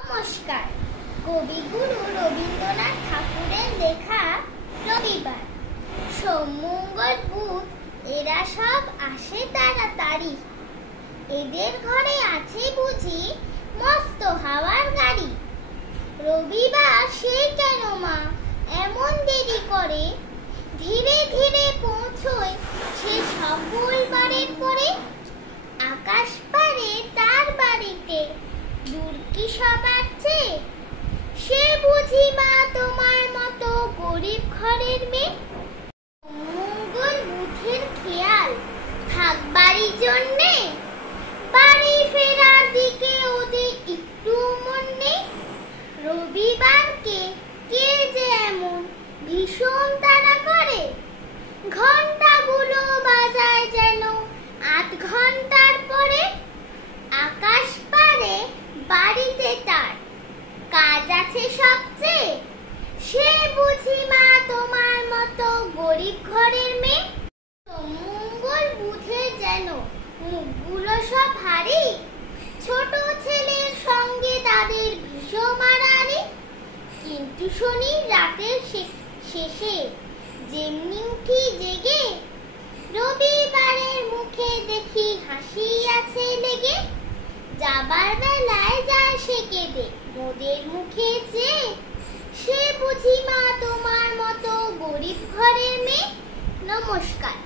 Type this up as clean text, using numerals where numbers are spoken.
নমস্কার। কবিগুরু রবীন্দ্রনাথ ঠাকুরের লেখা রবিবার। সোম-মঙ্গল বুধ এরা সব আসে তাড়াতাড়ি, এদের ঘরে আছে বুঝি মস্ত হাওয়ার গাড়ি। রবিবার সে কেন মা এমন দেরি করে, ধীরে ধীরে পৌঁছয় সে সকল বারের পরে। আকাশ পারে তার বাড়িতে দূর কি সবার চেয়ে, সে বুঝি মা তোমার মতো গরিব ঘরের মেয়ে। মঙ্গল বুধের খেয়াল থাক বাড়ির জন্যে, বাড়ি ফেরার দিকে ওদের একটু মন নেই। রবিবারকে কে যে এমন ভীষণ তাড়া করে, ঘন্টাগুলো বাজায় যেন ৮ ঘন্টার পরে। আকাশ পারে বাড়িতে তার কাজ আছে সবচেয়ে, সে বুঝি মা তোমার মতো গরিব ঘরের মেয়ে। মঙ্গল বুধে যেন মুখগুলো সব ভারী, ছোট ছেলের সঙ্গে তাদের ভীষণ মারামারি। কিন্তু শনি রাতের শেষে যেমনি উঠি জেগে, রবিবারের মুখে দেখি হাসি আছে লেগে। যাবার বেলায় যায় সে কেঁদে মোদের মুখে চেয়ে, সে বুঝি মা তোমার মতো গরিব ঘরের মেয়ে। নমস্কার।